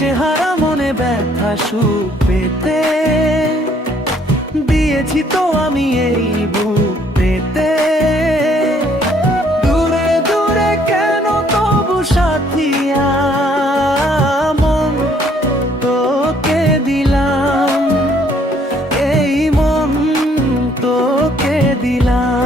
দিশেহারা মনে ব্যথা সুখ পেতে দিয়েছি তো আমি এই বুক পেতে। দূরে দূরে কেন তবু সাথিয়া মন তোকে দিলাম, এই মন তোকে দিলাম।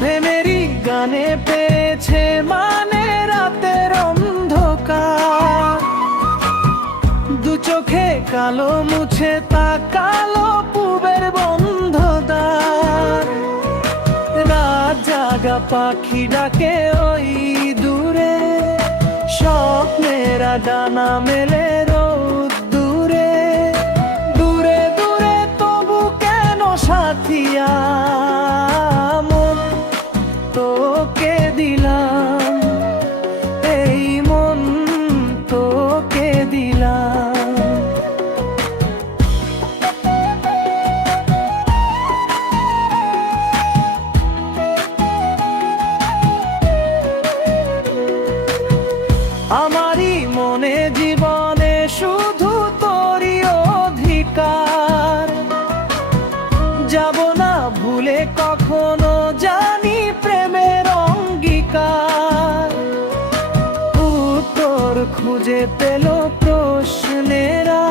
প্রেমেরই গানে পেয়েছে মানে রাতের অন্ধকার, দু চোখে কালো মুছে তাকালো পূবের বন্ধদার। রাত জাগা পাখি ডাকে ওই দূরে, স্বপ্নেরা ডানা মেলে রোদ দূরে। দূরে দূরে তবু কেন সাথিয়া মন তোকে দিলাম, এই মন তোকে দিলাম। আমারই মনে জীবনে শুধু তোরই অধিকার, যাব না ভুলে কখনো জানি প্রেমের অঙ্গীকার। উত্তর খুঁজে পেল প্রশ্নেরা,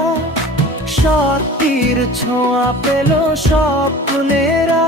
সত্যির ছোঁয়া পেল স্বপ্নেরা।